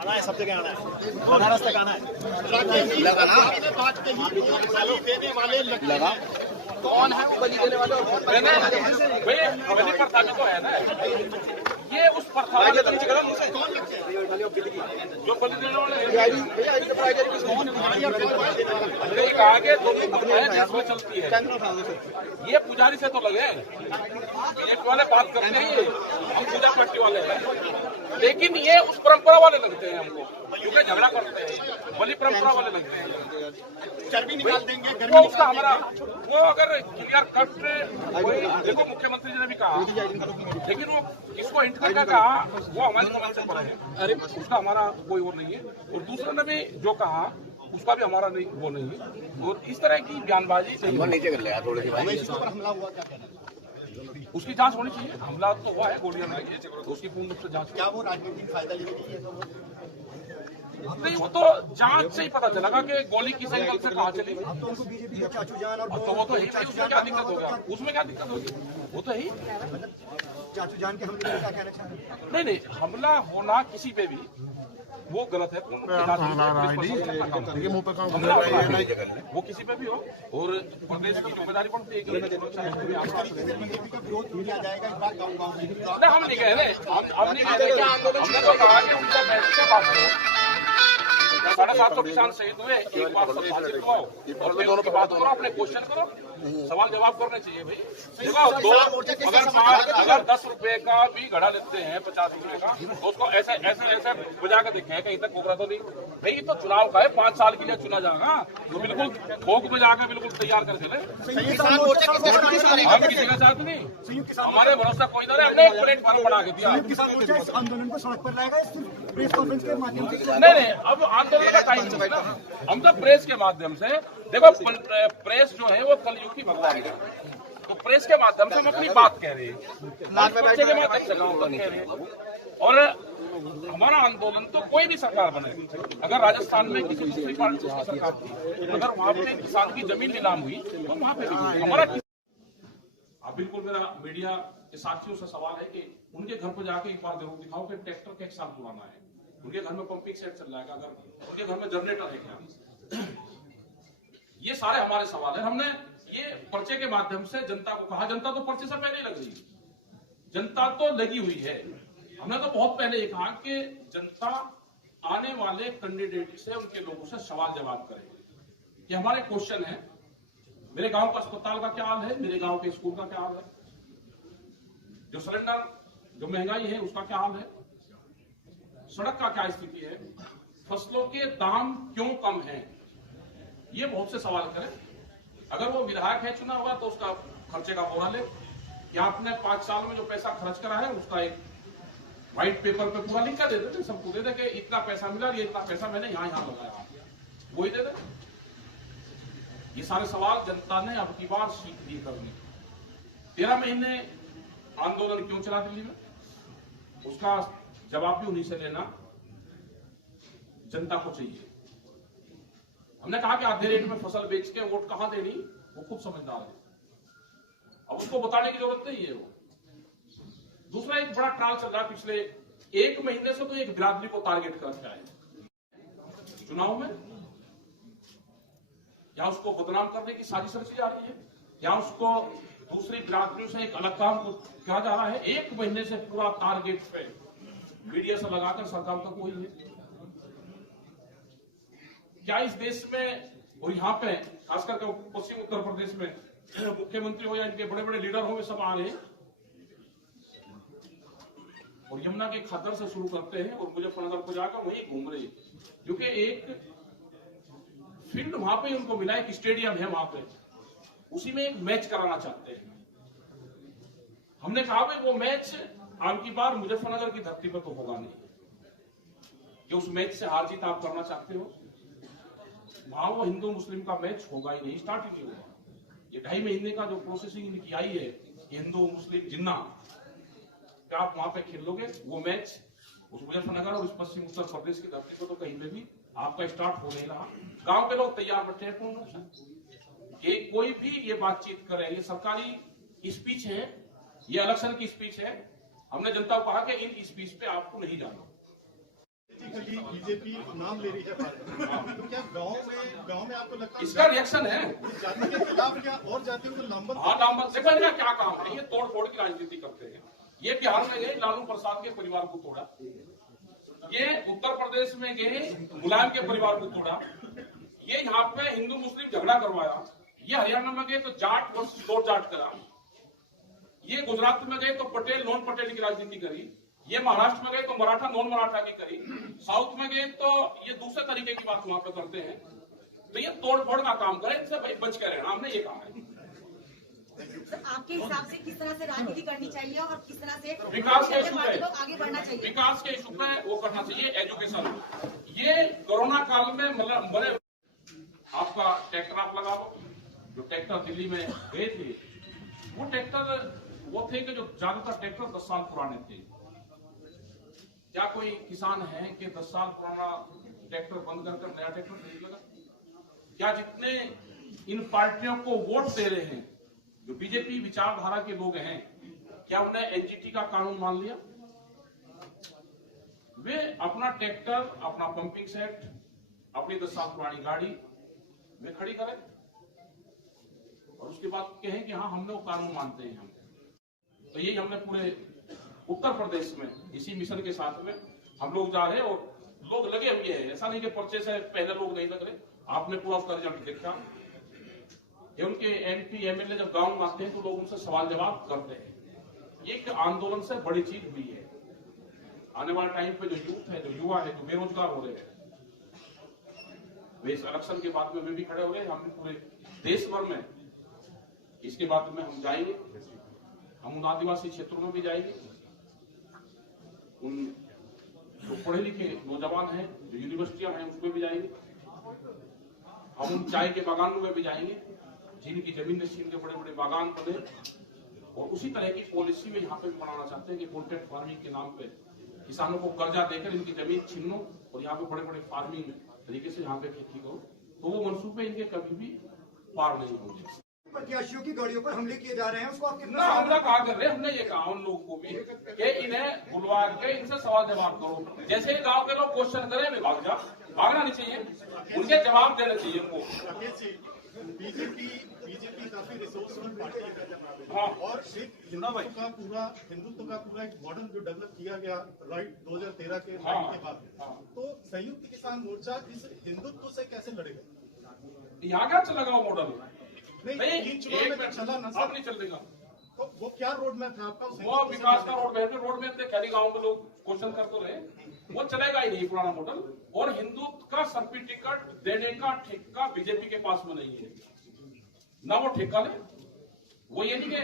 आना है, सब जगह आना है, बनारस तक आना है। लगाना लगा कौन है वो बलि देने वाले और कौन बलि बलि प्रथा में तो है ना, ये उस प्रथा जो बलि देने वाले आगे दो जिसमें चलती है, ये पुजारी से तो लगे एक वाले बात करते हैं, हम पूजा पट्टी वाले हैं, लेकिन ये उस परंपरा वाले लगते हैं हमको, क्योंकि झगड़ा करते हैं, बलि परंपरा वाले लगते हैं। चर्बी निकाल देंगे, वो उसका हमारा वो अगर क्लियर कट वही देखो मुख्यमंत्री जी ने भी कहा, लेकिन वो इसको हिंट करके कहा वो हमारी समझ से परे है, अरे उसका हमारा कोई और नहीं है, और दूसरे ने भी जो कहा उसका भी हमारा नहीं वो नहीं है, और इस तरह की बयानबाजी नीचे कर ले थोड़ी सी हमला हुआ क्या कहना है? उसकी जांच होनी चाहिए। हमला तो हुआ है, गोलियां मारी, उसकी पूर्ण रूप से जांच। क्या वो राजनीतिक फायदा ले रही है? नहीं, वो तो जांच से ही पता चलेगा कि गोली किस एंगल से कहाँ चली। तो उनको बीजेपी के चाचू जान और तो वो तो है, उसमें क्या दिक्कत होगा, उसमें क्या दिक्कत होगी, वो तो है ही। चाचू जान के हमले में क्या कहना चाह रहे हैं? नहीं, हमला होना किसी पे भी वो गलत है, वो किसी पे भी हो, और प्रदेश की जिम्मेदारी बनती है कि बीजेपी का विरोध किया जाएगा इस बार गाँव-गाँव में। हम नहीं कह रहे, हम नहीं कह रहे, हमने तो कहा कि उनका बैठ के बात करो, 750 किसान शहीद हुए, एक बार निर्वाचित हो और फिर उनकी बात करो, अपने क्वेश्चन करो, सवाल जवाब करने चाहिए भाई। देखो अगर 10 रुपए का भी घड़ा लेते हैं, 50 रुपए का, तो उसको ऐसे ऐसे ऐसे बुझा कर देखें कहीं तक कोबरा तो नहीं भाई। तो चुनाव का है, 5 साल के लिए चुना जाएगा, तो बिल्कुल भोग में जाकर बिल्कुल तैयार करके ले। हम किसी का साथ नहीं, हमारे भरोसा कोई ना रहे, हमने एक प्लेटफॉर्म बना के दिया। आंदोलन को सड़क पर लाएगा प्रेस कॉन्फ्रेंस के माध्यम से? नहीं, अब आंदोलन का टाइम नहीं है, हम तो प्रेस के माध्यम से, देखो प्रेस जो है वो कलयुग की भगवान है, तो प्रेस के माध्यम से हम अपनी बात कह रहे हैं, बच्चे के माध्यम से गाँव तक कह रहे हैं। और हमारा आंदोलन तो कोई भी सरकार बने, अगर राजस्थान में किसी दूसरी पार्टी की सरकार थी, अगर वहाँ पे किसान की जमीन नीलाम हुई तो वहाँ पे हमारा अब बिल्कुल मेरा मीडिया के साथियों से सवाल है कि उनके घर पर जाके एक बार जरूर दिखाओ कि ट्रैक्टर का 1 साल पुराना है, उनके घर में पंपिंग सेट चल रहा है, अगर उनके घर में जनरेटर है क्या? ये सारे हमारे सवाल है। हमने ये पर्चे के माध्यम से जनता को कहा, जनता तो पर्चे से पहले ही लग रही है, जनता तो लगी हुई है। हमने तो बहुत पहले ये कहा कि जनता आने वाले कैंडिडेट से, उनके लोगों से सवाल जवाब करे। ये हमारे क्वेश्चन है, मेरे गांव का अस्पताल का क्या हाल है, मेरे गांव के स्कूल का क्या हाल है, जो सिलेंडर जो महंगाई है उसका क्या हाल है, सड़क का क्या स्थिति है, फसलों के दाम क्यों कम हैं, ये बहुत से सवाल करें। अगर वो विधायक है चुना हुआ तो उसका खर्चे का बोरा ले, या आपने 5 साल में जो पैसा खर्च करा है उसका एक व्हाइट पेपर पे पूरा लिख कर दे दे, सबको दे दे कि इतना पैसा मिला, ये इतना पैसा मैंने यहाँ लगाया, वही दे दे। ये सारे सवाल जनता ने अब की बार सीख दी करनी। 13 महीने आंदोलन क्यों चला दिल्ली में, उसका जवाब भी उन्हीं से लेना जनता को चाहिए। हमने कहा कि आधे रेट में फसल बेच के वोट कहां देनी, वो खुद समझदार है, अब उसको बताने की जरूरत नहीं है। वो दूसरा एक बड़ा ट्रायल चल रहा है पिछले 1 महीने से, तो एक बिरादरी को टारगेट करके आए चुनाव में, या उसको बदनाम करने की साजिश रची जा रही है, या उसको दूसरी बिरादरियों से एक अलग काम किया जा रहा है। 1 महीने से पूरा टारगेट पे मीडिया से लगाकर सरकार तक वही है। क्या इस देश में और यहाँ पे खास करके पश्चिम उत्तर प्रदेश में मुख्यमंत्री हो या इनके बड़े बड़े लीडर हो, वे सब आ रहे हैं और यमुना के खद्दर से शुरू करते हैं और मुजफ्फरनगर को जाकर वहीं घूम रहे हैं, क्योंकि एक फील्ड वहां पे उनको मिला, एक स्टेडियम है वहां पे, उसी में एक मैच कराना चाहते हैं। हमने कहा भाई वो मैच अब की बार मुजफ्फरनगर की धरती पर तो होगा नहीं, कि उस मैच से हार जीत आप करना चाहते हो, वहां वो हिंदू मुस्लिम का मैच होगा ही नहीं, स्टार्ट ही नहीं होगा। ये 2.5 महीने का जो प्रोसेसिंग इनकी आई है, हिंदू मुस्लिम जिन्ना, क्या आप वहां पे खेल लोगे वो मैच उस मुजफ्फरनगर और उस पश्चिम उत्तर प्रदेश की धरती को? तो कहीं पे भी आपका स्टार्ट हो नहीं रहा। गांव के लोग तैयार बैठे हैं पूर्ण रूप से कि कोई भी ये बातचीत करे, ये सरकारी स्पीच है, ये इलेक्शन की स्पीच है। हमने जनता को कहा कि इन स्पीच पे आपको नहीं जाना। पॉलिटिकली बीजेपी नाम ले रही है भारत, तो क्या गांव में आपको लगता है इसका रिएक्शन है जाति के खिलाफ क्या और जातियों को नंबर? हाँ, नाम देखो इनका क्या काम है, ये तोड़ फोड़ की राजनीति करते हैं। ये बिहार में गए लालू प्रसाद के परिवार को तोड़ा, ये उत्तर प्रदेश में गए मुलायम के परिवार को तोड़ा, ये यहाँ पे हिंदू मुस्लिम झगड़ा करवाया, ये हरियाणा में गए तो जाट वर्सेस नॉन जाट करा, ये गुजरात में गए तो पटेल नॉन पटेल की राजनीति करी, ये महाराष्ट्र में गए तो मराठा नॉन मराठा की करी, साउथ में गए तो ये दूसरे तरीके की बात वहां पे करते हैं। तो ये तोड़ फोड़ का काम करे, इनसे भाई बच के रहना, हमने ये कहा है। सर, आपके हिसाब से किस तरह से राजनीति करनी चाहिए और किस तरह से विकास के इशू पार्टी पे को आगे बढ़ना चाहिए? विकास के इशू पे वो करना चाहिए, एजुकेशन। ये कोरोना काल में मतलब बड़े आपका ट्रैक्टर आप लगा लो, जो ट्रैक्टर दिल्ली में गए थे वो ट्रैक्टर वो थे कि जो ज्यादातर ट्रैक्टर 10 साल पुराने थे। क्या कोई किसान है कि 10 साल पुराना ट्रैक्टर बंद कर नया ट्रैक्टर खरीदेगा? क्या जितने इन पार्टियों को वोट दे रहे हैं, जो बीजेपी विचारधारा के लोग हैं, क्या उन्हें एनजीटी का कानून मान लिया? वे अपना ट्रैक्टर, अपना पंपिंग सेट, अपनी 10 साल पुरानी गाड़ी वे खड़ी करें और उसके बाद कहें कि हाँ हमने वो कानून मानते हैं। हम तो यही हमने पूरे उत्तर प्रदेश में इसी मिशन के साथ में हम लोग जा रहे हैं और लोग लगे हुए हैं। ऐसा नहीं कि पर्चे से पहले लोग नहीं लग रहे, आपने पूरा उसका रिजल्ट देखा। ये उनके एमपी एमएलए जब गांव में आते हैं तो लोग उनसे सवाल जवाब करते हैं। ये एक आंदोलन से बड़ी चीज हुई है। आने वाले टाइम पे जो यूथ है, जो युवा है, जो बेरोजगार हो रहे हैं, वे इस इलेक्शन के बाद में वे भी खड़े हो रहे हैं। हमने पूरे देश भर में इसके बाद में हम जाएंगे, हम उन आदिवासी क्षेत्रों में भी जाएंगे, उन जो पढ़े लिखे नौजवान हैं, जो यूनिवर्सिटियां हैं, उसमें भी जाएंगे, हम उन चाय के बागानों में भी जाएंगे जिनकी जमीन छीन के बड़े बड़े बागान बने, और उसी तरह की पॉलिसी में यहाँ पे भी बनाना चाहते हैं कि कॉन्ट्रैक्ट फार्मिंग के नाम पे किसानों को कर्जा देकर इनकी जमीन छीन लो और यहाँ पे बड़े बड़े फार्मिंग तरीके से यहाँ पे खेती करो, तो वो मंसूबे इनके कभी भी पार नहीं होंगे। प्रत्याशियों की गाड़ियों पर हमले किए जा रहे हैं, उसको आप कितना हमला कहा कर रहे हैं? हमने ये कहा उन लोगों को भी कि इन्हें बुलवा के इनसे सवाल जवाब करो। जैसे ही गांव के लोग क्वेश्चन करें वे भाग जा, भागना नहीं चाहिए, उनके जवाब देने चाहिए उनको। बीजेपी काफी रिसोर्सफुल पार्टी है, हाँ। और एक हिंदुत्व का पूरा एक मॉडल जो डेवलप किया गया राइट 2013 के के बाद, तो संयुक्त किसान मोर्चा इस हिंदुत्व से कैसे लड़ेगा? यहाँ क्या चलेगा वो मॉडल? नहीं चुनाव में चला ना अब नहीं चलेगा। तो वो क्या रोड मैप है आपका? वो विकास का रोड मैप थे, खैरी गांव में लोग क्वेश्चन करते रहे, वो चलेगा ही नहीं पुराना मॉडल। और हिंदुत्व का सर्टिफिकेट देने का ठेका बीजेपी के पास में नहीं है, ना वो ठेका ले। वो ये नहीं कि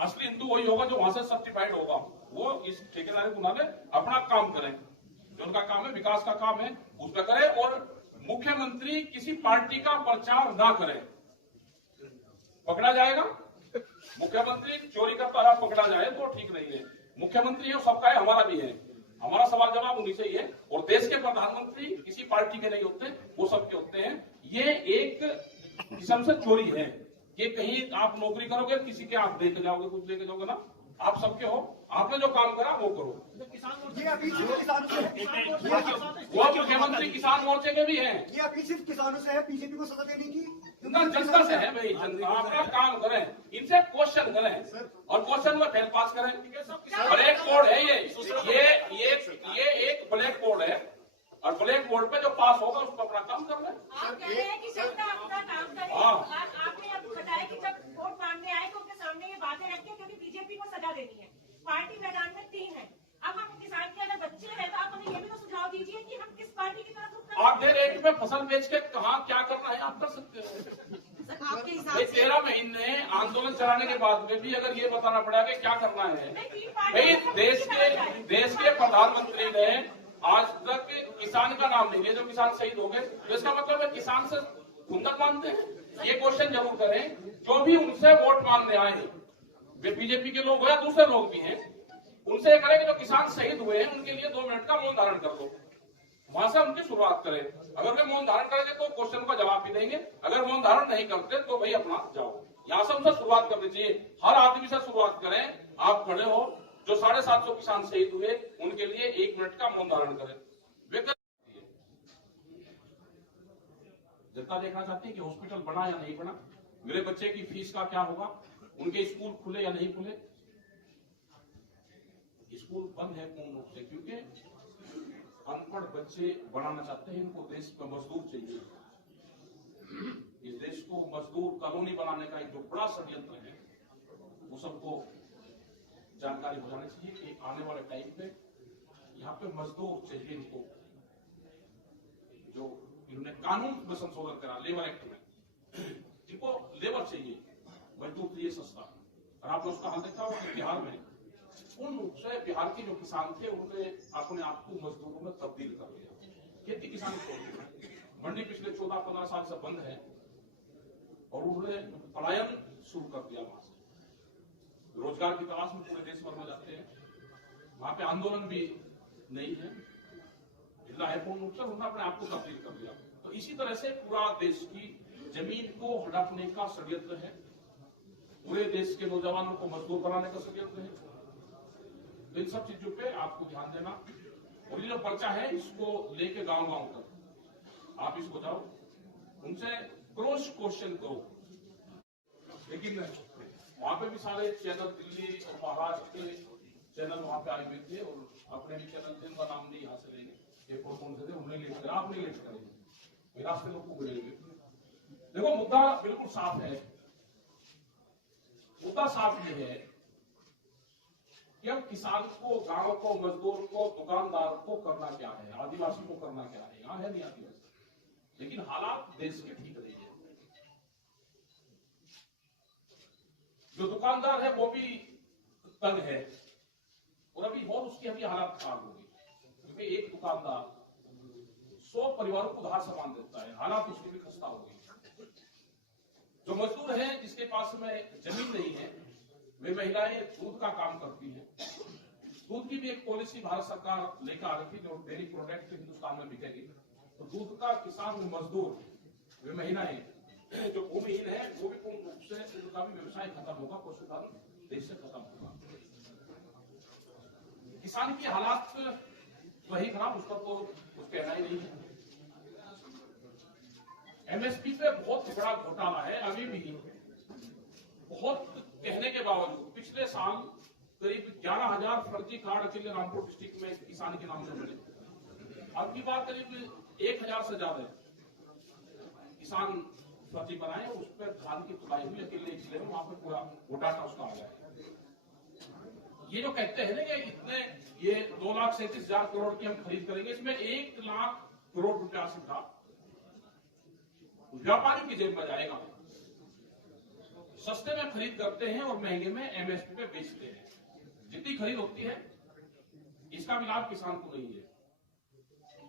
असली हिंदू वही होगा जो वहां से सर्टिफाइड होगा, वो इस ठेकेदारी को ना ले, अपना काम करें, जो उनका काम है विकास का काम है उसमें करें। और मुख्यमंत्री किसी पार्टी का प्रचार ना करें, पकड़ा जाएगा। मुख्यमंत्री चोरी करता हुआ पकड़ा जाए तो ठीक नहीं है। मुख्यमंत्री है सबका है, हमारा भी है, हमारा सवाल जवाब उन्हीं से ही है। और देश के प्रधानमंत्री किसी पार्टी के नहीं होते, वो सबके होते हैं। ये एक किस्म से चोरी है कि कहीं आप नौकरी करोगे, किसी के आप लेके जाओगे, कुछ लेके जाओगे ना, आप सबके हो, आपने जो काम करा वो करो। ये अभी सिर्फ किसानों से है, वो मुख्यमंत्री किसान मोर्चे के भी हैं। ये अभी सिर्फ किसानों से है बीजेपी को सजा देने की? जनता से है भाई, जनता अपना काम करें, इनसे क्वेश्चन करें और क्वेश्चन में फेल पास करें। ब्लैक बोर्ड है ये एक ब्लैक बोर्ड है, और ब्लैक बोर्ड पे जो पास होगा उसको अपना काम कर लें। आप कह रहे हैं कि जनता अपना काम करे। हाँ। आपने अब बताया कि जब वोट मांगने आए तो उनके सामने ये बातें रखें, क्योंकि बीजेपी को सजा देनी है। पार्टी मैदान में 3 है। अब हम किसान के अगर बच्चे हैं तो आप हमें ये भी तो सुझाव दीजिए कि हम किस पार्टी की तरफ रुख करें। आप दे रेट में फसल बेच के कहा क्या करना है आप कर सकते हो। सर, आपके हिसाब ये से 13 महीने आंदोलन चलाने के बाद में भी अगर ये बताना पड़ा कि क्या करना है, भाई देश के प्रधानमंत्री ने आज तक किसान का नाम नहीं लिया। जब किसान शहीद हो गए तो इसका मतलब है किसान से खुंदक मानते हैं। ये क्वेश्चन जरूर करें, जो भी उनसे वोट मांगने आए, वे बीजेपी के लोग हो या दूसरे लोग भी हैं, उनसे करें कि जो किसान शहीद हुए हैं उनके लिए 2 मिनट का मौन धारण कर दो, वहां से उनकी शुरुआत करें। अगर वे मौन धारण करेंगे तो क्वेश्चन का जवाब भी देंगे, अगर मौन धारण नहीं करते तो भाई अपना जाओ। यहाँ से उनसे शुरुआत करनी चाहिए, हर आदमी से शुरुआत करें। आप खड़े हो, जो 750 किसान शहीद हुए उनके लिए 1 मिनट का मौन धारण करें। जनता देखना चाहती है कि हॉस्पिटल बना या नहीं बना, मेरे बच्चे की फीस का क्या होगा, उनके स्कूल खुले या नहीं खुले। स्कूल बंद है पूर्ण रूप से क्योंकि अनपढ़ बच्चे बनाना चाहते हैं, इनको देश में मजदूर चाहिए। इस देश को मजदूर कॉलोनी बनाने का एक जो बड़ा षड्यंत्र है वो सबको जानकारी हो जानी चाहिए कि आने वाले टाइम पे यहाँ पे मजदूर चाहिए इनको। जो इन्होंने कानून में संशोधन करा लेबर एक्ट में, जिनको लेबर चाहिए, मजदूर चाहिए सस्ता। और आपने उसका हाल देखा होगा बिहार में पूर्ण रूप से बिहार के जो किसान थे उन्होंने अपने आप को मजदूरों में तब्दील कर लिया, खेती किसानी छोड़ दिया। मंडी पिछले 14-15 साल से बंद है और उन्होंने पलायन शुरू कर दिया वहां से। रोजगार की तलाश में पूरे देश भर में जाते हैं, वहां पे आंदोलन भी नहीं है, जिला है पूर्ण रूप से उन्होंने अपने आप को तब्दील कर दिया। तो इसी तरह से पूरा देश की जमीन को हड़पने का षड्यंत्र है, पूरे देश के नौजवानों को मजदूर बनाने का षड्यंत्र है। तो इन सब चीजों पे आपको ध्यान देना, और ये जो पर्चा है इसको लेके गांव-गांव तक आप इसको जाओ, उनसे क्रॉस क्वेश्चन करो। लेकिन वहां पे भी सारे चैनल दिल्ली और महाराष्ट्र के चैनल वहां पे आए हुए थे और अपने भी चैनल थे, उनका नाम नहीं यहाँ से लेंगे, एक और कौन से थे उन्हें लिस्ट करें, आप नहीं लिस्ट करेंगे, रास्ते लोग को मिलेंगे। देखो मुद्दा बिल्कुल साफ है, मुद्दा साफ ये है कि अब किसान को, गांव को, मजदूर को, दुकानदार को करना क्या है, आदिवासी को करना क्या है। यहाँ है नहीं आदिवासी, लेकिन हालात देश के ठीक नहीं है। जो दुकानदार है वो भी तंग है और अभी और उसकी अभी हालत खराब होगी, क्योंकि एक दुकानदार 100 परिवारों को उधार सामान देता है, हालात उसकी भी खस्ता होगी। जो मजदूर है जिसके पास में जमीन नहीं है, वे महिलाएं दूध का काम करती हैं। दूध की भी एक पॉलिसी भारत सरकार लेकर आ रही थी जो डेयरी प्रोडक्ट हिंदुस्तान में बिकेगी। तो दूध का किसान, मजदूर, वे महिलाएं जो भूमिहीन है वो भी पूर्ण रूप से उनका भी व्यवसाय खत्म होगा, पशुपालन देश से खत्म होगा। किसान की हालात वही खराब, उसका तो कुछ कहना ही नहीं है। एमएसपी पे बहुत बड़ा घोटाला है, अभी भी बहुत कहने के बावजूद पिछले साल करीब 11,000 फर्जी कार्ड अकेले रामपुर डिस्ट्रिक्ट में किसान के नाम से मिले। अब की बात करीब 1,000 से ज्यादा किसान फर्जी बनाए, उस पर धान की तुलाई हुई अकेले जिले में, वहां पर पूरा वो डाटा उसका आ गया। ये जो कहते हैं ना कि इतने ये 2,37,000 करोड़ की हम खरीद करेंगे, इसमें 1 लाख करोड़ रुपया सीधा व्यापारी की जेब में जाएगा। सस्ते में खरीद करते हैं और महंगे में एमएसपी पे बेचते हैं। जितनी खरीद होती है इसका भी लाभ किसान को नहीं है।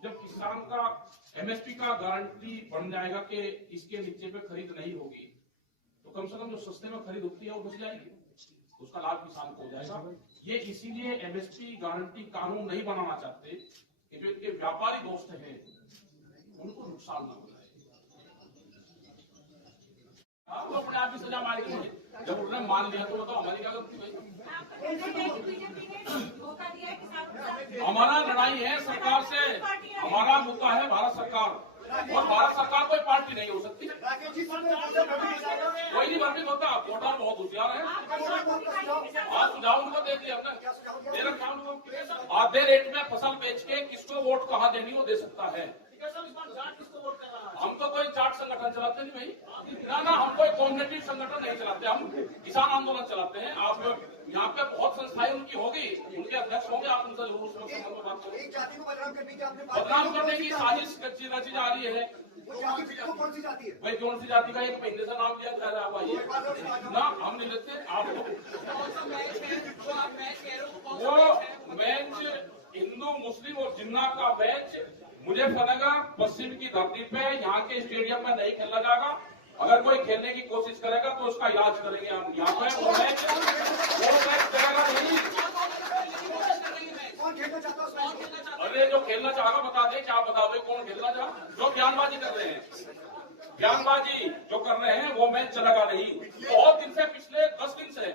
जब किसान का एमएसपी का गारंटी बन जाएगा कि इसके नीचे पे खरीद नहीं होगी, तो कम से कम जो सस्ते में खरीद होती है वो बच जाएगी, उसका लाभ किसान को हो जाएगा। ये इसीलिए एमएसपी गारंटी कानून नहीं बनाना चाहते कि जो इनके व्यापारी दोस्त हैं उनको नुकसान न हो जाए। वो अपने आप ही सजा मारेंगे, जब उन्होंने मान लिया तो बताओ हमारी क्या गलती भाई। हमारा लड़ाई है सरकार से, हमारा मुद्दा है भारत सरकार, और भारत सरकार कोई पार्टी नहीं हो सकती। कोई नहीं भ्रमित होता, वोटर बहुत होशियार है। आज सुझाव उनको दे दिया हमने, दे रखा उनको। आधे रेट में फसल बेच के किसको वोट कहाँ देनी वो दे सकता है। हम तो कोई चार्ट संगठन चलाते नहीं भाई, ना हम कोई कॉम्पिटिटिव संगठन नहीं चलाते, हम किसान आंदोलन चलाते हैं। आप यहाँ पे बहुत संस्थाएं उनकी होगी, उनके अध्यक्ष होंगे, आप उनसे जरूर उस वक्त बात करें। एक जाति को बदनाम करने की आपने बदनाम करने की साजिश रची जा रही है। वो कौन सी जाति है भाई कौन सी जाति का एक महीने से नाम लिया जा रहा है ना, हम नहीं लेते। आप वो मैच हिंदू मुस्लिम और जिन्ना का मैच मुजफ्फरनगर पश्चिम की धरती पे यहाँ के स्टेडियम में नहीं खेला जाएगा। अगर कोई खेलने की कोशिश करेगा तो उसका इलाज करेंगे हम यहाँ पे। वो मैच करेगा नहीं। कौन खेलना चाहता है? अरे जो खेलना चाहेगा बता दे, क्या बता दे कौन खेलना चाह। जो बयानबाजी कर रहे हैं, बयानबाजी जो कर रहे हैं वो मैच चलेगा नहीं। बहुत दिन से, पिछले 10 दिन से,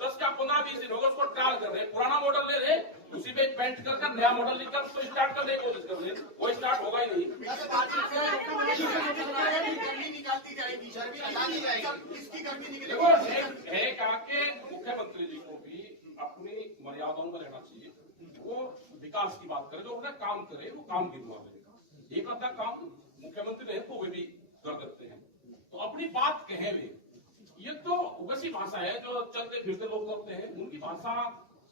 10 या 15-20 दिन होगा उसको ट्रायल कर रहे हैं। पुराना मॉडल ले रहे, उसी पे पेंट कर नया मॉडल लेकर उसको स्टार्ट करने की कोशिश कर रहे हैं, वो स्टार्ट होगा ही नहीं। देखो एक आके मुख्यमंत्री जी को भी अपनी मर्यादाओं में रहना चाहिए। वो विकास की बात करे, जो अपना काम करे वो काम गिनवावे। एक अपना काम मुख्यमंत्री रहे तो वे भी कर देते हैं, तो अपनी बात कहे वे। ये तो वैसी भाषा है जो चलते फिरते लोग करते हैं, उनकी भाषा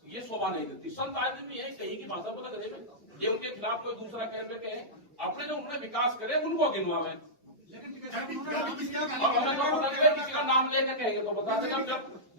ये शोभा नहीं देती। संत आदमी है, कहीं की भाषा पता करे, ये उनके खिलाफ कोई दूसरा कहने कहे, अपने जो उन्होंने विकास करे उनको गिनवावे। और हमें तो पता किसी का नाम लेकर कहेंगे तो बता देगा। जब